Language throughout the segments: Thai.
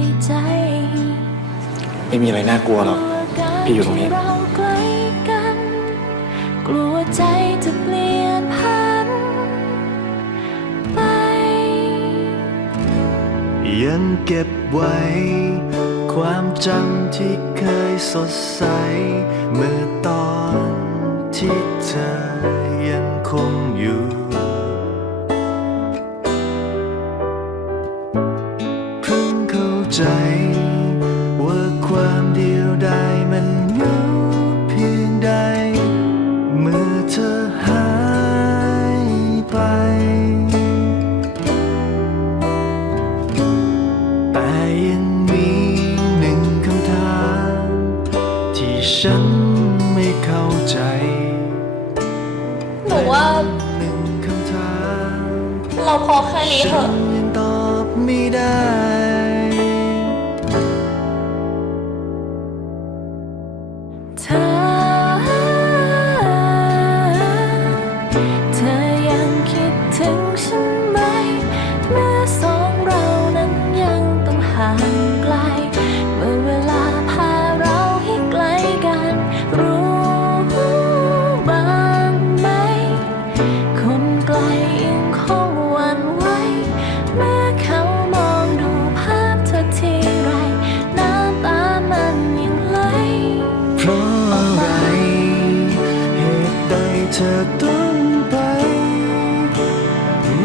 น ไม่มีอะไรน่ากลัวหรอก พี่อยู่ตรงนี้เราใกล้กันกลัวใจจะเปลี่ยนพันไป ยังเก็บไว้ ความจำที่เคยสดใส เมื่อตอนที่เธอยังคงอยู่ เพิ่งเข้าใจ ฉันไม่เข้าใจหนูว่าหนึ่งคำถามเราพอแค่นี้เถฉัอะนยังตอบไม่ได้ ใดเธอต้องไป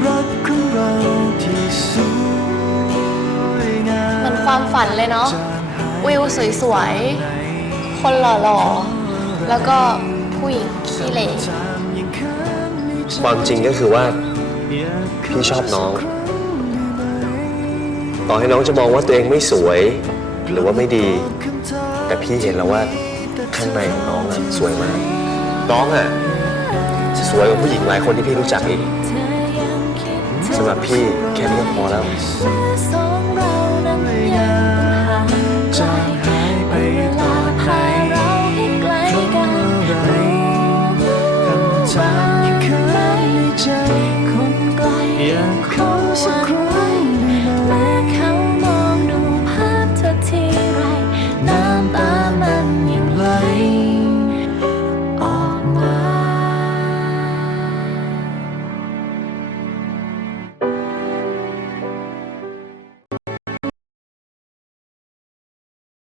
รักของเราที่สวยงามมันความฝันเลยเนาะ วิวสวยๆ คนหล่อๆ แล้วก็ผู้หญิงขี้เหร่ความจริงก็คือว่า พี่ชอบน้อง ต่อให้น้องจะมองว่าตัวเองไม่สวย หรือว่าไม่ดี แต่พี่เห็นแล้วว่าข้างในของน้องอะสวยมาก น้องอะ สวยกว่าผู้หญิงหลายคนที่พี่รู้จักอีกสำหรับพี่แค่นี้ก็พอแล้ว